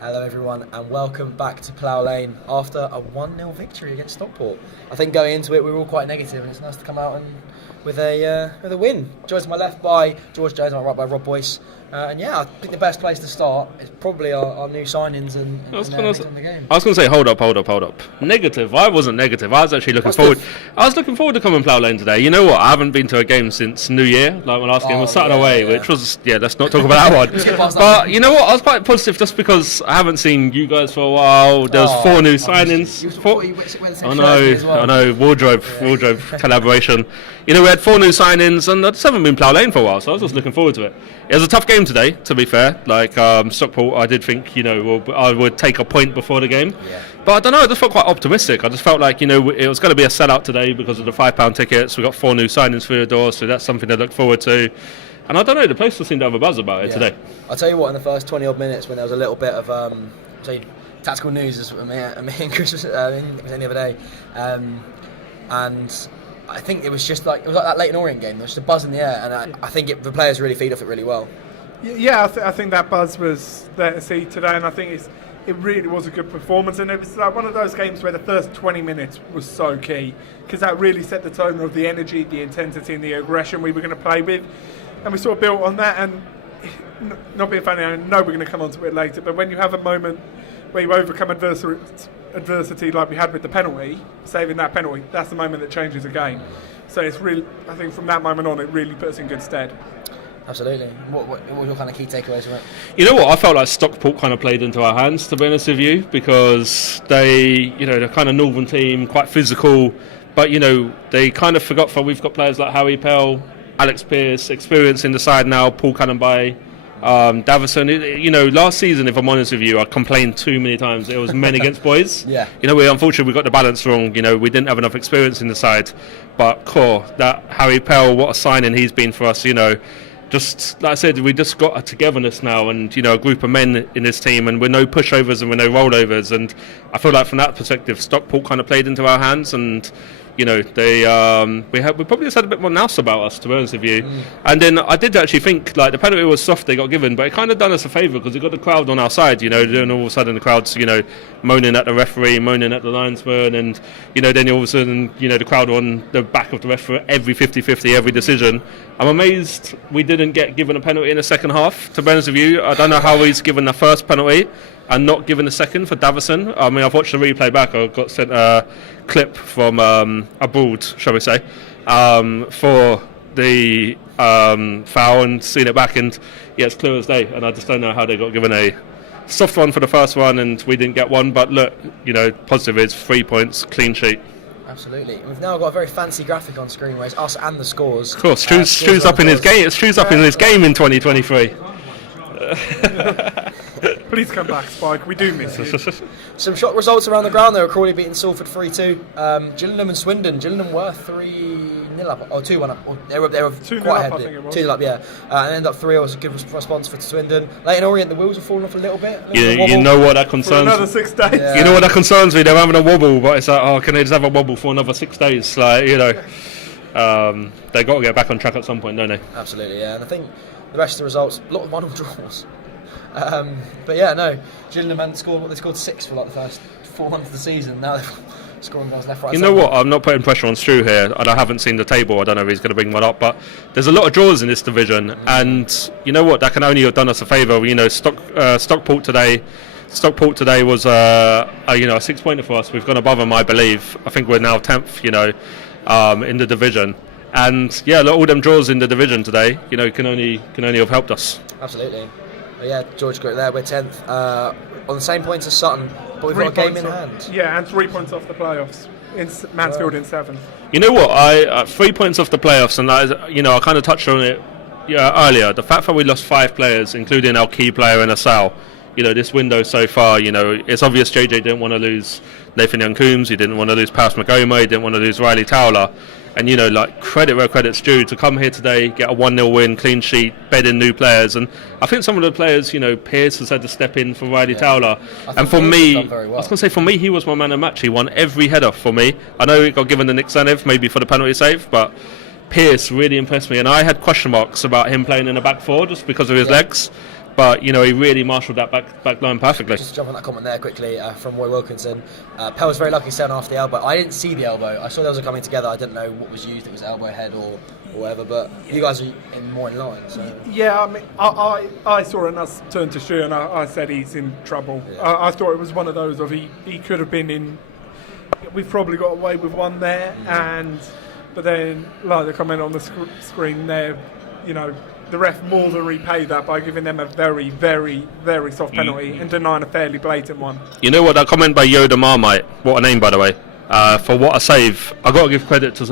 Hello everyone and welcome back to Plough Lane after a 1-0 victory against Stockport. I think going into it we were all quite negative and it's nice to come out and with a win. Joined to my left by George Jones, on my right by Rob Boyce. And yeah, I think the best place to start is probably our new signings and the game. I was going to say, hold up. Negative. I wasn't negative. I was actually looking forward. I was looking forward to coming Plough Lane today. You know what? I haven't been to a game since New Year. Like my last game was Saturday away, which was let's not talk about that one. But you know what? I was quite positive just because I haven't seen you guys for a while. There was 4 new signings. I know. Wardrobe collaboration. You know, we had 4 new signings and I just haven't been Plough Lane for a while, so I was just looking forward to it. It was a tough game today, to be fair. Like Stockport, I did think, I would take a point before the game. Yeah. But I don't know, I just felt quite optimistic. I just felt like, it was going to be a sellout today because of the £5 tickets. We got 4 new signings through the door, so that's something to look forward to. And I don't know, the place just seemed to have a buzz about it today. I'll tell you what, in the first 20 odd minutes when there was a little bit of tactical news, as me and Chris was saying the other day, and I think it was like that Leyton Orient game. There was just a buzz in the air, and I think the players really feed off it really well. Yeah, I think that buzz was there to see today, and I think it really was a good performance. And it was like one of those games where the first 20 minutes was so key because that really set the tone of the energy, the intensity, and the aggression we were going to play with, and we sort of built on that. And not being funny, I know we're going to come on to it later, but when you have a moment where you overcome adversity like we had with the penalty, saving that penalty, that's the moment that changes a game. So it's really, I think from that moment on, it really puts us in good stead. Absolutely. What were your kind of key takeaways from it? You know what, I felt like Stockport kind of played into our hands, to be honest with you, because they're kind of northern team, quite physical, but they kind of forgot we've got players like Harry Pell, Alex Pearce, experience in the side now, Paul Cannonby, Davison. Last season, if I'm honest with you, I complained too many times. It was men against boys. Yeah. Unfortunately we got the balance wrong. We didn't have enough experience in the side. But that Harry Pell, what a signing he's been for us. Just like I said, we just got a togetherness now, and a group of men in this team, and we're no pushovers and we're no rollovers. And I feel like from that perspective, Stockport kind of played into our hands, and we probably just had a bit more nous about us, to be honest with you. And then I did actually think like the penalty was soft they got given, but it kind of done us a favour because it got the crowd on our side. Then all of a sudden the crowd's moaning at the referee, moaning at the linesman, and then all of a sudden the crowd on the back of the referee every 50-50 every decision. I'm amazed we didn't get given a penalty in the second half, to be honest with you. I don't know how he's given the first penalty and not given the second for Davison. I mean, I've watched the replay back. I got sent a clip from abroad, shall we say, for the foul, and seen it back, and it's clear as day. And I just don't know how they got given a soft one for the first one and we didn't get one. But look, positive is 3 points, clean sheet. Absolutely. We've now got a very fancy graphic on screen where it's us and the scores. Of course, Stu's up in his game. Stu's up in his game in 2023. Please come back, Spike. We do miss you. Some shock results around the ground. They were Crawley beating Salford 3-2. Gillingham and Swindon. Gillingham were 3-0 up, or 2-1 up. Or they were 2-0 quite up, ahead. I think it was. 2-0 up, yeah. And ended up 3-0 was a good response for Swindon. Leyton Orient, the wheels have fallen off a little bit. You know what that concerns. For another 6 days. Yeah. You know what that concerns me. They're having a wobble, but it's like, can they just have a wobble for another 6 days? Like they got to get back on track at some point, don't they? Absolutely, yeah. And I think the rest of the results, a lot of 1-0 draws. But yeah, no. Gillingham hadn't scored. They scored 6 for like the first 4 months of the season. Now they're scoring goals left, right. You know what? I'm not putting pressure on Stu here, and I haven't seen the table. I don't know if he's going to bring one up, but there's a lot of draws in this division, and you know what? That can only have done us a favour. Stockport today. Stockport today was a 6-pointer for us. We've gone above them, I believe. I think we're now 10th. In the division. And yeah, all them draws in the division today, can only have helped us. Absolutely. But yeah, George got it there. We're 10th on the same points as Sutton, but we've got a game in hand. Yeah, and 3 points off the playoffs. In Mansfield in 7th. You know what? I 3 points off the playoffs, and that is, I kind of touched on it earlier. The fact that we lost 5 players, including our key player in Asal. This window so far, it's obvious JJ didn't want to lose Nathan Young-Coombs, he didn't want to lose Paris Magoma, he didn't want to lose Riley Towler. And, credit where credit's due, to come here today, get a 1-0 win, clean sheet, bed in new players. And I think some of the players, Pearce has had to step in for Riley Towler. And for me, I was going to say, for me, he was my man of match. He won every header for me. I know he got given the Nick Zanev, maybe for the penalty save, but Pearce really impressed me. And I had question marks about him playing in the back four just because of his legs. but you know he really marshalled that back line perfectly. Just to jump on that comment there quickly from Roy Wilkinson. Pell was very lucky setting off the elbow. I didn't see the elbow. I saw those were coming together. I didn't know what was used. It was elbow, head, or whatever. But you guys are more in line. So. Yeah, I mean, I saw it and I turned to Stu and I said he's in trouble. Yeah. I thought it was one of those of he could have been in. We've probably got away with one there, but then like the comment on the screen there, you know, the ref more than repaid that by giving them a very, very, very soft penalty and denying a fairly blatant one. You know what, that comment by Yoda Marmite, what a name by the way, for what a save. I got to give credit to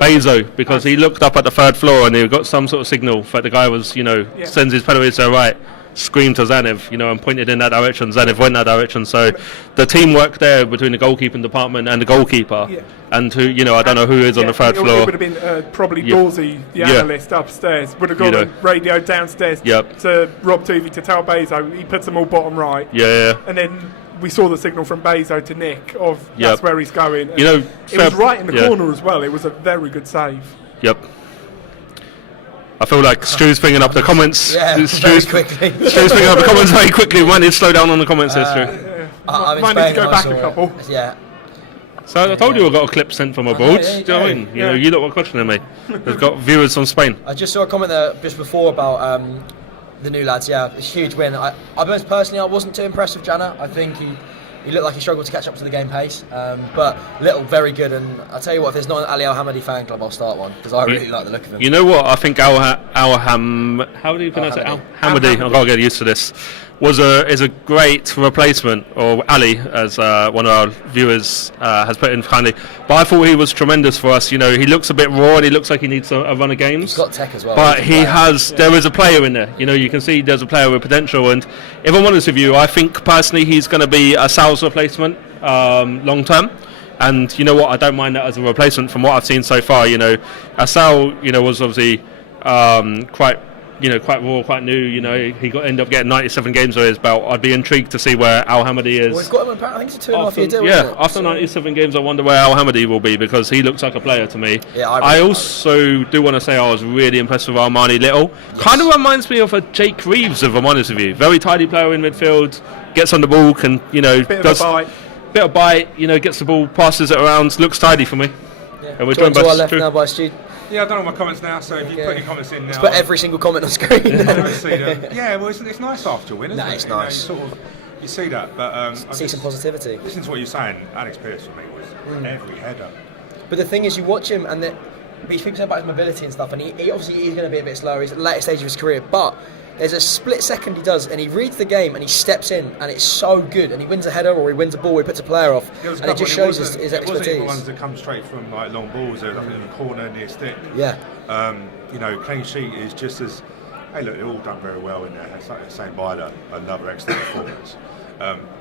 Bezo, because he looked up at the third floor and he got some sort of signal that the guy was, you know, sends his penalty to the right, screamed to Zanev, you know, and pointed in that direction. Zanev went that direction. So the teamwork there between the goalkeeping department and the goalkeeper, and who, you know, I don't know who is on the third floor. It would have been probably Dorsey, the analyst upstairs, would have gone and radioed downstairs to Rob Tuvey to tell Bezo. He puts them all bottom right. And then we saw the signal from Bezo to Nick of that's where he's going. And you know, it was right in the corner as well. It was a very good save. I feel like Stu's bringing up the comments. Very quickly. Stu's bringing up the comments very quickly. We might need to slow down on the comments there, Stu. Might need to go back a couple. So I told you I got a clip sent from abroad. Do you know what I mean? You know, you lot were questioning me. They've got viewers from Spain. I just saw a comment there just before about the new lads. Yeah, a huge win. I personally, I wasn't too impressed with Jana. I think he looked like he struggled to catch up to the game pace, but Little very good. And I'll tell you what, if there's not an Ali Al Hamadi fan club, I'll start one because I really like the look of him. You know what? I think how do you pronounce it? Al Hamadi. I've got to get used to this. Is a great replacement, or Ali, as one of our viewers has put in kindly. But I thought he was tremendous for us. You know, he looks a bit raw and he looks like he needs a run of games. He's got tech as well. But there is a player in there. You know, you can see there's a player with potential. And if I'm honest with you, I think personally he's going to be a Sal's replacement long term. And you know what? I don't mind that as a replacement from what I've seen so far. You know, Sal, you know, was obviously quite raw, quite new. You know, he ended up getting 97 games under his belt. I'd be intrigued to see where Al Hamadi is. Well, we've got him. I think it's a 2.5 year deal. Yeah, after 97 games, I wonder where Al Hamadi will be because he looks like a player to me. Yeah, I also do want to say I was really impressed with Armani Little. Yes. Kind of reminds me of a Jake Reeves, if I'm honest with you. Very tidy player in midfield, gets on the ball, can bit of bite. You know, gets the ball, passes it around, looks tidy for me. Yeah. And we're joined to our left now by Stu. Yeah, I've done all my comments now, so if you put your comments in now... Let's put every single comment on screen. Yeah, well, it's nice after a win, isn't it? It's nice. You see that, but... see some positivity. Listen to what you're saying. Alex Pearce, for me, was every header. But the thing is, you watch him, and he's speaking about his mobility and stuff, and he obviously is going to be a bit slower. He's at the later stage of his career, but... There's a split second he does, and he reads the game, and he steps in, and it's so good. And he wins a header, or he wins a ball, or he puts a player off, and it just shows his expertise. It wasn't the ones that come straight from like long balls, or like in the corner near stick. Yeah. You know, clean sheet is just as. Hey, look, they're all done very well in there. It's like the same Byler, another excellent performance.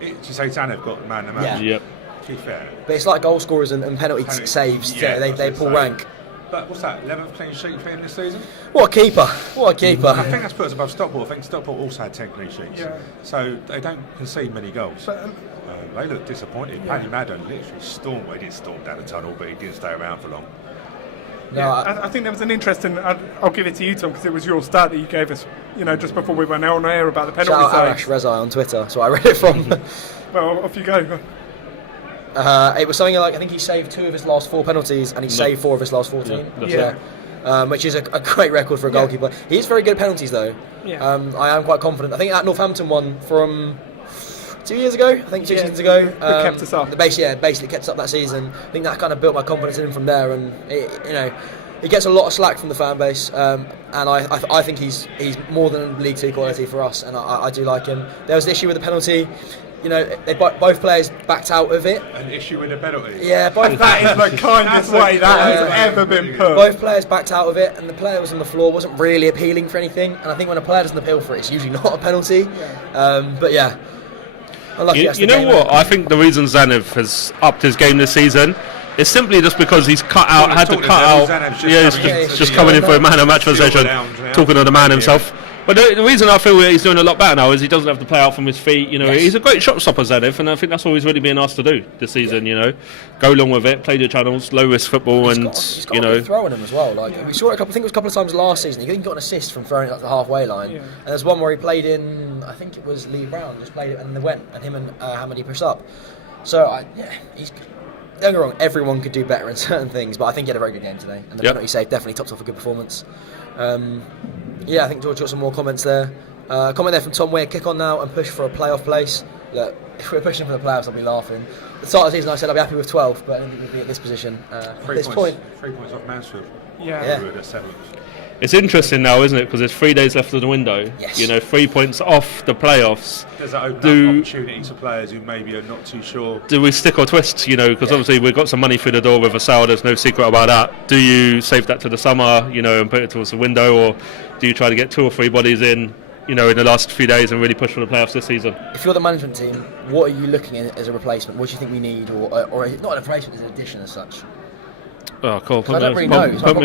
You say Zanev got the man to man. Yep. To be fair. But it's like goal scorers and penalty saves. Yeah, they pull rank. But what's that, 11th clean sheet for him this season? What a keeper. What a keeper. I think that's put us above Stockport. I think Stockport also had 10 clean sheets. Yeah. So they don't concede many goals. They look disappointed. Paddy Madden literally stormed. Well, he didn't storm down the tunnel, but he didn't stay around for long. No, I think there was an interesting... I'll give it to you, Tom, because it was your stat that you gave us, you know, just before we went on air about the penalty save. Shout out Arash Rezai on Twitter, so I read it from. Well, off you go. It was something like, I think he saved 2 of his last 4 penalties and he saved 4 of his last 14. Which is a great record for a goalkeeper. He's very good at penalties though. I am quite confident. I think that Northampton one from 2 years ago, 2 seasons ago. Kept us up. Basically kept us up that season. I think that kind of built my confidence in him from there, and he gets a lot of slack from the fan base, and I think he's more than League 2 quality for us, and I do like him. There was an issue with the penalty. You know, both players backed out of it. An issue with a penalty? Yeah, both. That is the kindest way that has ever been put. Both players backed out of it, and the player was on the floor, wasn't really appealing for anything. And I think when a player doesn't appeal for it, it's usually not a penalty. But yeah. You know what? I think the reason Zanev has upped his game this season is simply just because he's had to cut out. He's just coming in for a man of match possession, talking to the man himself. But the reason I feel he's doing a lot better now is he doesn't have to play out from his feet. You know, Yes. he's a great shot stopper, Zenith, and I think that's all he's really being asked to do this season. You know, go along with it, play the channels, low risk football, He's and got you a know, good throw on him as well. Like we saw it I think it was a couple of times last season. He got an assist from throwing it up the halfway line. And there's one where he played in, I think it was Lee Brown, just played it and they went, and him and Hamady pushed up. So he's. Don't get me wrong, everyone could do better in certain things, but I think he had a very good game today. And the penalty save definitely tops off a good performance. I think George got some more comments there. Comment there from Tom Weir, kick on now and push for a playoff place. Look, if we're pushing for the playoffs, I'll be laughing. At the start of the season I said I'd be happy with 12, but I don't think we'd be at this position at this point. 3 points off Mansfield. Yeah. We're at 7th. it's interesting now, isn't it? Because there's 3 days left of the window. Yes. You know, 3 points off the playoffs. Does that open up opportunity to players who maybe are not too sure? Do we stick or twist? You know, because obviously we've got some money through the door with a sale. There's no secret about that. Do you save that to the summer, you know, and put it towards the window, or do you try to get 2 or 3 bodies in, you know, in the last few days and really push for the playoffs this season? If you're the management team, what are you looking at as a replacement? What do you think we need, or not a replacement, as an addition as such? Oh, cool. I don't really know. Put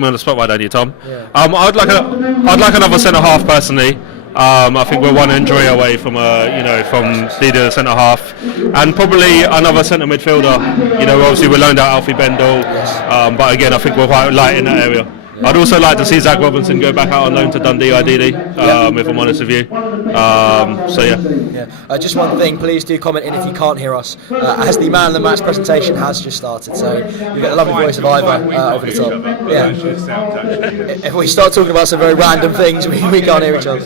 me on the spot, why don't you, Tom? Yeah. I'd like another centre half personally. I think we're one injury away from leading the centre half, and probably another centre midfielder. You know, obviously we loaned out Alfie Bendel, but again, I think we're quite light in that area. I'd also like to see Zach Robinson go back out on loan to Dundee, ideally, if I'm honest with you. Just one thing, please do comment in if you can't hear us, as the man of the match presentation has just started. So you get the lovely voice of Ivor over the top. Yeah. If we start talking about some very random things, we can't hear each other.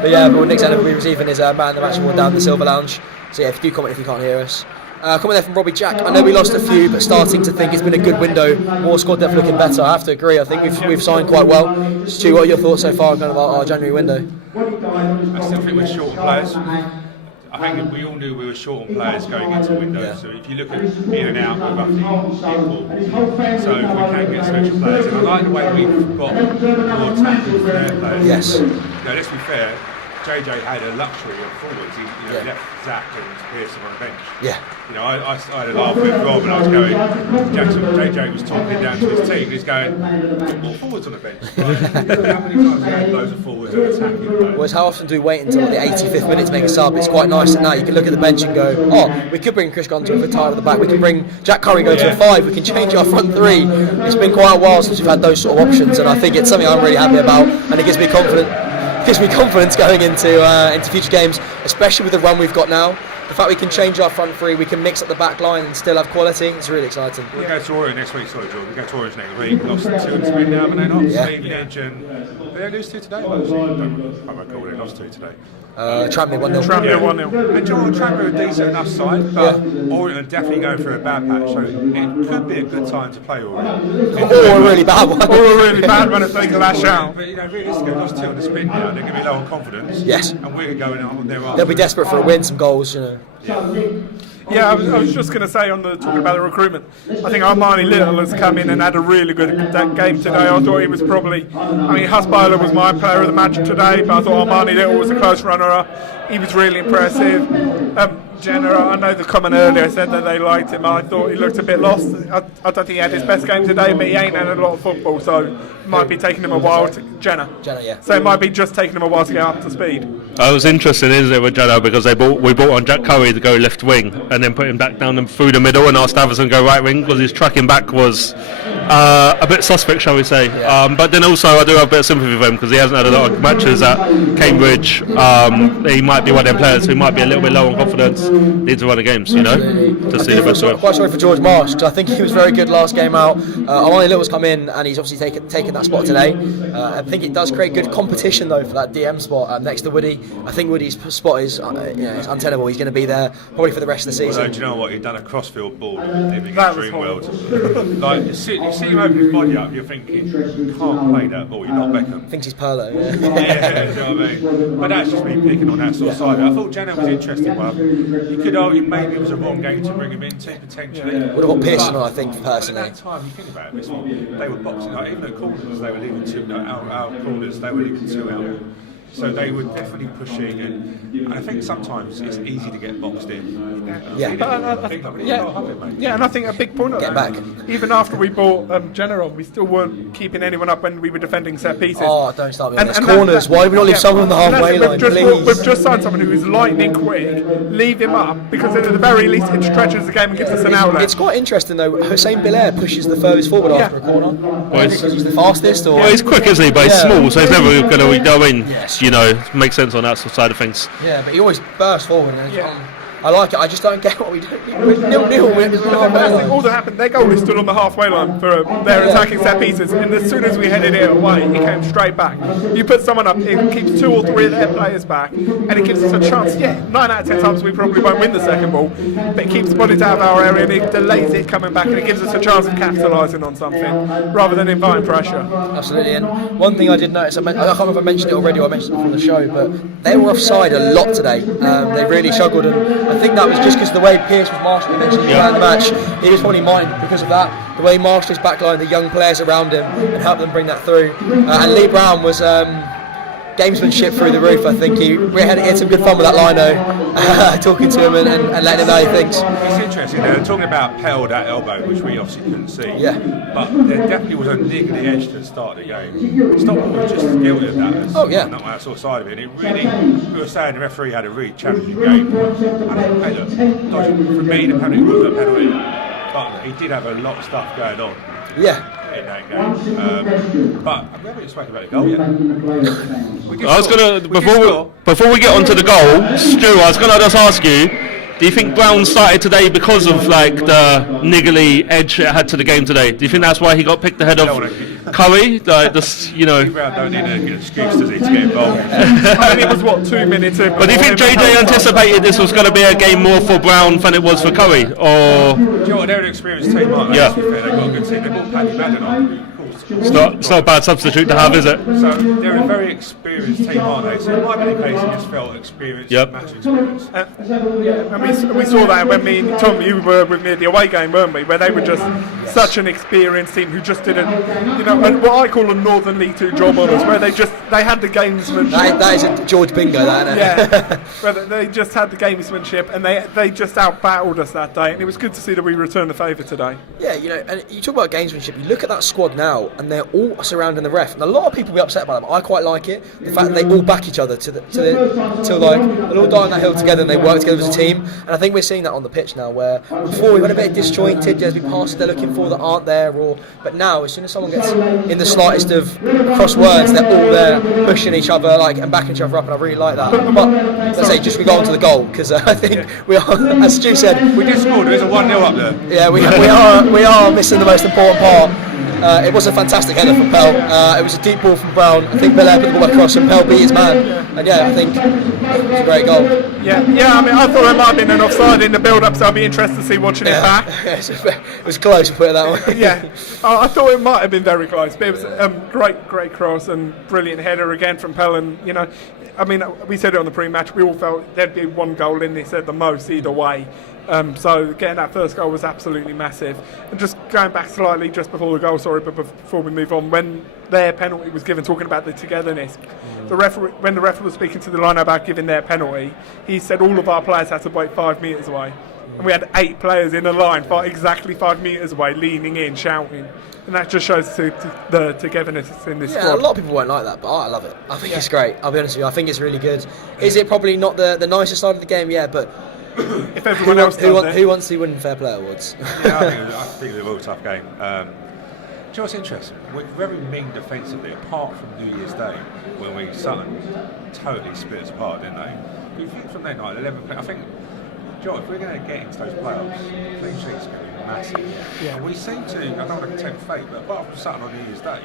But Nick Zenner will be receiving his man of the match award down the Silver Lounge. So if you do comment if you can't hear us. Comment there from Robbie Jack. I know we lost a few, but starting to think it's been a good window. More squad depth looking better. I have to agree. I think we've signed quite well. Stu, what are your thoughts so far on kind of our January window? I still think we're short on players. I think we all knew we were short on players going into the window. So if you look at in and out, we're roughly equal. So if we can get some extra players, and I like the way we've got more tackles for their players. Yes. Now, let's be fair. JJ had a luxury of forwards. He left Zach and Pearson on the bench. Yeah. You know, I had a laugh with Rob and I was going, JJ was talking down to his team. He's going, more forwards on the bench. Like, how many times have you had loads of forwards and attacking players? Whereas how often do we wait until the 85th minute to make a sub? It's quite nice that now you can look at the bench and go, oh, we could bring Chris Gunter with a tie at the back. We can bring Jack Curry go to a 5. We can change our front 3. It's been quite a while since we've had those sort of options, and I think it's something I'm really happy about, and it gives me confidence going into future games, especially with the run we've got now. The fact we can change our front 3, we can mix up the back line and still have quality, it's really exciting. We go to Orient next week, sorry George, we go to Orient next week, lost 2 in Spain now, haven't they not? Yeah. Stevenage and... Did they lose 2 today? I don't recall they lost 2 today. Tranmere 1-0. Tranmere 1-0. And John Tranmere are a decent enough side, but Orient are definitely going through a bad patch, so it could be a good time to play Orient. Or a really bad one. Or a really bad one if they can lash out. But you know, realistically, lost 2 on the spin now, they're going to be low on confidence. Yes. And we're going on there after. They'll be desperate for a win, some goals, you know. Yeah, I was just going to say talking about the recruitment. I think Armani Little has come in and had a really good game today. I thought he was probably, Husbeiler was my player of the match today, but I thought Armani Little was a close runner-up. He was really impressive. Jenner, I know the comment earlier said that they liked him. I thought he looked a bit lost. I don't think he had his best game today, but he ain't had a lot of football, so it might be taking him a while to... Jenner, yeah. So it might be just taking him a while to get up to speed. It was interesting, isn't it, with Jenner, because we brought on Jack Curry to go left wing and then put him back down and through the middle and asked Davison to go right wing because his tracking back was a bit suspect, shall we say. Yeah. But then also I do have a bit of sympathy with him because he hasn't had a lot of matches at Cambridge. He might be one of them players who might be a little bit low on confidence, needs to run the games, you know, to see the best of him. Quite sorry for George Marsh because I think he was very good last game out. Armani Little's come in and he's obviously taken that spot today. I think it does create good competition though for that DM spot next to Woody. I think Woody's spot is it's untenable. He's going to be there probably for the rest of the season. Although, do you know what? He'd done a crossfield ball living in Dream World. Like, you see him open his body up, you're thinking, you can't play that ball, you're not Beckham. Thinks he's Perlo. Yeah, do you know what I mean? But that's just me picking on that sort of side. I thought Jenner was an interesting one. You could argue maybe it was a wrong game to bring him into, potentially. Would have got Pearson on, I think, personally. At that time, you think about it, they were boxing, like, even at corners, they were leaving 2 our corners, they were leaving 2 out. So they were definitely pushing, and I think sometimes it's easy to get boxed in. Yeah. Yeah, and I think a big point of Get that, back. even after we bought Jenner on, we still weren't keeping anyone up when we were defending set pieces. Oh, don't start me on And- this. and Corners, why do we not leave someone on the And that's halfway it, line, We've please? just signed someone who is lightning quick, leave him up, because at the very least it stretches the game and gives us an outlet. It's quite interesting though. Hussein Bilair pushes the furthest forward after a corner. Because he's the fastest, or Well, he's quick, isn't he? But he's Yeah. small, so he's never going to go in. Yes. You know, makes sense on that side of things. yeah, but he always bursts forward. And Yeah. I like it. I just don't get what we do. We're 0-0. All that happened, their goal is still on the halfway line for their attacking set pieces, and as soon as we headed it away, it came straight back. You put someone up, it keeps 2 or 3 of their players back, and it gives us a chance. Yeah, 9 out of 10 times we probably won't win the second ball, but it keeps bodies out of our area and it delays it coming back, and it gives us a chance of capitalising on something rather than inviting pressure. Absolutely. And one thing I did notice, I can't remember if I mentioned it already or I mentioned it before the show, but they were offside a lot today. They really struggled, and I think that was just because the way Pearce was marshalling eventually around the match. He was probably minded because of that. The way he marshalled his backline, the young players around him, and helped them bring that through. And Lee Brown was gamesmanship through the roof. I think he had some good fun with that lino, talking to him and letting him know he thinks. It's interesting. They're talking about Pell, that elbow, which we obviously couldn't see. Yeah. But there definitely was a niggly edge to the start of the game. Stockport was just guilty of that. Oh, yeah. Not that sort of side of it. It really, we were saying the referee had a really challenging game. Hey, look, for me, the penalty wasn't a penalty. But he did have a lot of stuff going on. Yeah. In that game, but we haven't spoken about the goal yet. I was going to before we get onto the goal, Stu. I was going to just ask you: do you think Brown started today because of like the niggly edge it had to the game today? Do you think that's why he got picked ahead of Curry? Like this, you know. Brown don't need an excuse, does he, to get involved? I mean, it was what, 2 minutes in. But do you think JJ anticipated this was going to be a game more for Brown than it was for Curry, or? Do you know what, they're an experienced team, aren't they? Yeah. To be fair, they've got a good team. They brought Paddy Madden on, who, of course. It's not a bad substitute to have, is it? So they're a very experienced team, aren't they? So it might be the case he just felt experienced, Yep. match experience. And we saw that when me and Tom, you were with me at the away game, weren't we? Where they were just such an experienced team who just didn't, you know, and what I call a Northern League 2 job on us, where they had the gamesmanship. That is a George Bingo, that, isn't it? Yeah, where they just had the gamesmanship, and they just outbattled us that day, and it was good to see that we returned the favour today. Yeah, you know, and you talk about gamesmanship. You look at that squad now, and they're all surrounding the ref, and a lot of people will be upset by that. But I quite like it. The fact that they all back each other till like they'll all die on that hill together, and they work together as a team. And I think we're seeing that on the pitch now, where before we went a bit disjointed. There's been passes they're looking for that aren't there, but now as soon as someone gets in the slightest of cross words, they're all there pushing each other and backing each other up, and I really like that. But let's say just we go on to the goal, because I think we are, as Stu said, We just scored. There is a 1-0 up there. yeah, we are missing the most important part. It was a fantastic header from Pell. It was a deep ball from Brown. I think Belair put the ball across and Pell beat his man. And yeah, I think it was a great goal. Yeah. I mean, I thought there might have been an offside in the build-up, so I'll be interested to see watching it back. It was close, put it that way. Yeah, I thought it might have been very close, but it was great cross and brilliant header again from Pell. And you know, I mean, we said it on the pre-match. We all felt there'd be one goal in this at the most, either way. So getting that first goal was absolutely massive. And just going back slightly just before the goal, but before we move on, when their penalty was given, talking about the togetherness, the referee, when the referee was speaking to the line about giving their penalty, he said all of our players had to wait 5 metres away. And we had 8 players in a line, exactly 5 metres away, leaning in, shouting. And that just shows the togetherness in this squad. A lot of people won't like that, but I love it. I think it's great. I'll be honest with you. I think it's really good. Is it probably not the nicest side of the game? Yeah, but if everyone else who wants to win Fair Play Awards? Yeah, I think it was a real tough game. Do you know what's interesting? We're very mean defensively, apart from New Year's Day, when Sutton totally split us apart, didn't they? But if you think from that night, 11, I think, John, if we're going to get into those playoffs, clean sheet's going to be massive. Yeah. And we seem to, I don't want to tempt fate, but apart from Sutton on New Year's Day,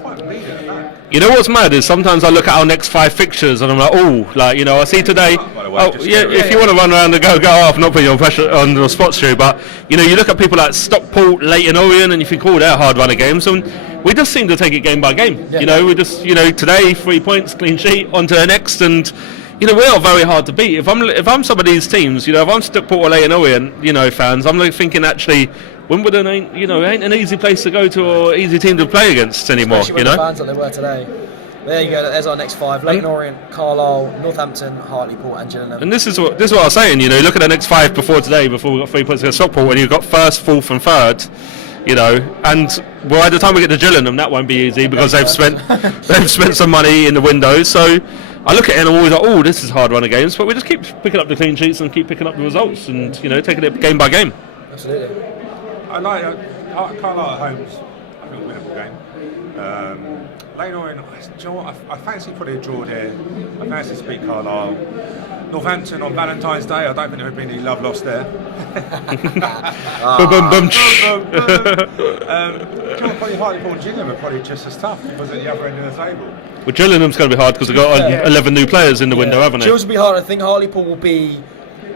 quite mean at that. You know what's mad is sometimes I look at our next 5 fixtures and I'm like, oh, like, you know, I see today. By the way, If you want to run around and go off, not putting your pressure on the spot, Stu, but you know, you look at people like Stockport, Leighton Orient, and you think, oh, they're hard runner games, and we just seem to take it game by game. Yeah. You know, we just, you know, today 3 points, clean sheet, on to the next, and you know, we are very hard to beat. If I'm some of these teams, you know, if I'm Stockport or Leighton Orient, you know, fans, I'm like thinking actually, Wimbledon ain't an easy place to go to or easy team to play against anymore. Especially you know, fans like they were today. There you go. There's our next 5: Leyton Orient, Carlisle, Northampton, Hartlepool, and Gillingham. And this is what I was saying. You know, look at the next 5 before today. Before we got 3 points against Stockport, when you've got 1st, 4th, and 3rd. You know, and by the time we get to Gillingham, that won't be easy because they've spent some money in the window. So I look at it and I'm always like, oh, this is hard run of games, but we just keep picking up the clean sheets and keep picking up the results, and you know, taking it game by game. Absolutely. I like Carlisle at home. I think a winnable game. Leyton Orient, do you know what? I fancy putting a draw there. I fancy to beat Carlisle. Northampton on Valentine's Day. I don't think there would be any love lost there. Probably Hartlepool and Gillingham are probably just as tough because at the other end of the table. Well, Gillingham's going to be hard because they've got 11 new players in the window, haven't they? Gills will be hard. I think Hartlepool will be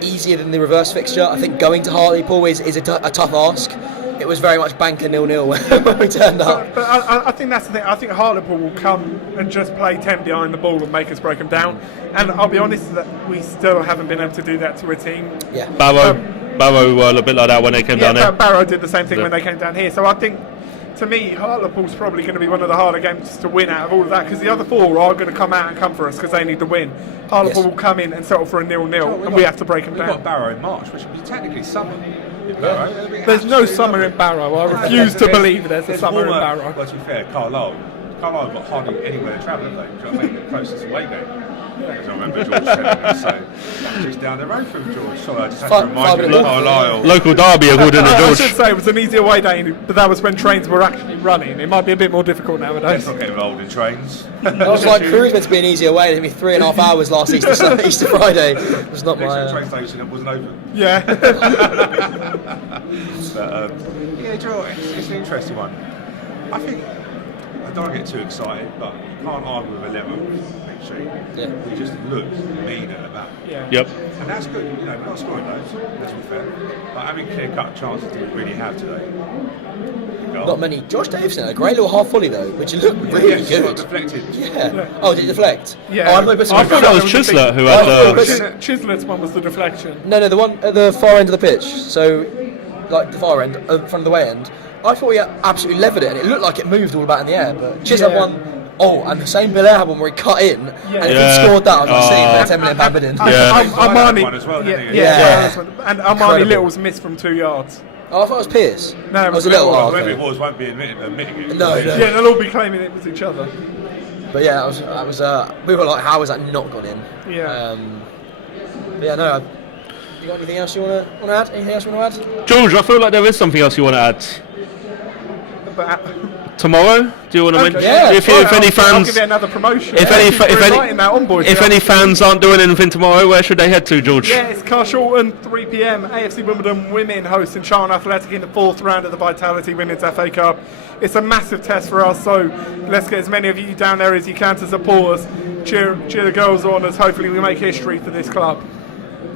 easier than the reverse fixture. I think going to Hartlepool is a tough ask. It was very much banker 0-0 when we turned up. But I think that's the thing. I think Hartlepool will come and just play 10 behind the ball and make us break them down. And I'll be honest that we still haven't been able to do that to a team. Yeah. Barrow were a bit like that when they came down there. Barrow did the same thing when they came down here. So I think, to me, Hartlepool's probably going to be one of the harder games to win out of all of that, because the other 4 are going to come out and come for us because they need to win. Hartlepool will come in and settle for a 0-0, and we have to break them down. We've got Barrow in March, which would be technically summer. Barrow. There's no summer in Barrow. I refuse to believe there's a summer in Barrow. Well, to be fair, Carlisle have got hardly anywhere to travel, have they? Do you know what I mean? The closest away game. Because I remember George telling me, so just down the road from George. Sorry, I just had to remind you of Carlisle. Local derby, according to I George. should say it was an easy away day, but that was when trains were actually running. It might be a bit more difficult Let's nowadays. not get involved in trains. I was like, Crewe's meant to be an easier way. It took me 3.5 hours last Easter Friday. It was not my. Train station that wasn't open. Yeah. But, yeah, do you know what? It's an interesting one. I think, I don't want to get too excited, but you can't argue with 11. Yeah. We just look mean at about. Yeah. Yep. And that's good. You know, we're not scoring loads, let's be fair. But having clear-cut chances that we really have today. Not many. Josh Davison had a great little half volley though, which looked really good. Deflected. Yeah. Oh, did it deflect? Yeah. Oh, I thought that was Chisler who had Chisler's one was the deflection. No, the one at the far end of the pitch. So, like the far end, front of the way end. I thought he absolutely levered it, and it looked like it moved all about in the air. But Chisler had one. Oh, and the same Bill had one where he cut in, and if he'd scored that, I was like, see, that's 10 million pound bidding. Armani one as well, didn't he? and Armani Incredible. Little's missed from 2 yards. Oh, I thought it was Pierce. No, it was a little. Little. Whoever it was won't be admitting it. No. Yeah, they'll all be claiming it was each other. But yeah, that was. We were like, how has that not gone in? Yeah. But yeah, no. You got anything else you want to add? Anything else you want to add? George, I feel like there is something else you want to add. But Tomorrow? Do you want to mention? Yeah, If any I'll fans, give it another promotion. if any fans aren't doing anything tomorrow, where should they head to, George? Yeah, it's Carshalton, 3 p.m. AFC Wimbledon women hosting Charlton Athletic in the 4th round of the Vitality Women's FA Cup. It's a massive test for us, so let's get as many of you down there as you can to support us. Cheer the girls on as hopefully we make history for this club.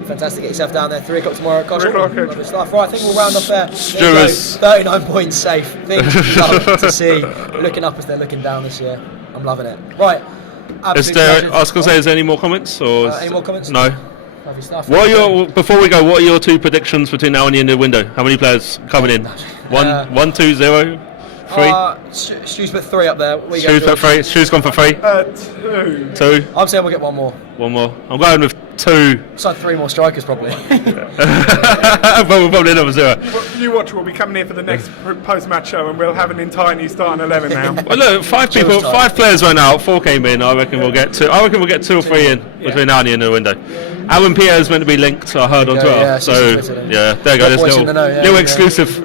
Fantastic. Get yourself down there. 3 o'clock tomorrow at 3 o'clock. Lovely stuff. Right, I think we'll round off there. Stewards. 39 points safe. Things we love to see. Looking up as they're looking down this year. I'm loving it. Right. Is there? I was going to say, is there any more comments? Or any more comments? No. Lovely stuff. Before we go, what are your 2 predictions between now and the end of the window? How many players coming in? 1, 2, 0, 3. Stu's put 3 up there. Stu's put 3. Stu's gone for 3. 2. I'm saying we'll get 1 more. 1 more. I'm going with 2. So 3 more strikers probably. But we'll probably end up with 0. You watch, we'll be coming in for the next post-match show, and we'll have an entirely starting 11 now. Well, look, 5 players went out, 4 came in. I reckon we'll get 2. I reckon we'll get 2 or 3 in between now and the end of the window. Alan Pierre is meant to be linked, I heard on Twitter. Yeah, so yeah, there you go. This little exclusive.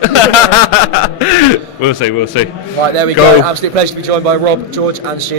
We'll see. Right, there we go. Absolute pleasure to be joined by Rob, George, and Stu.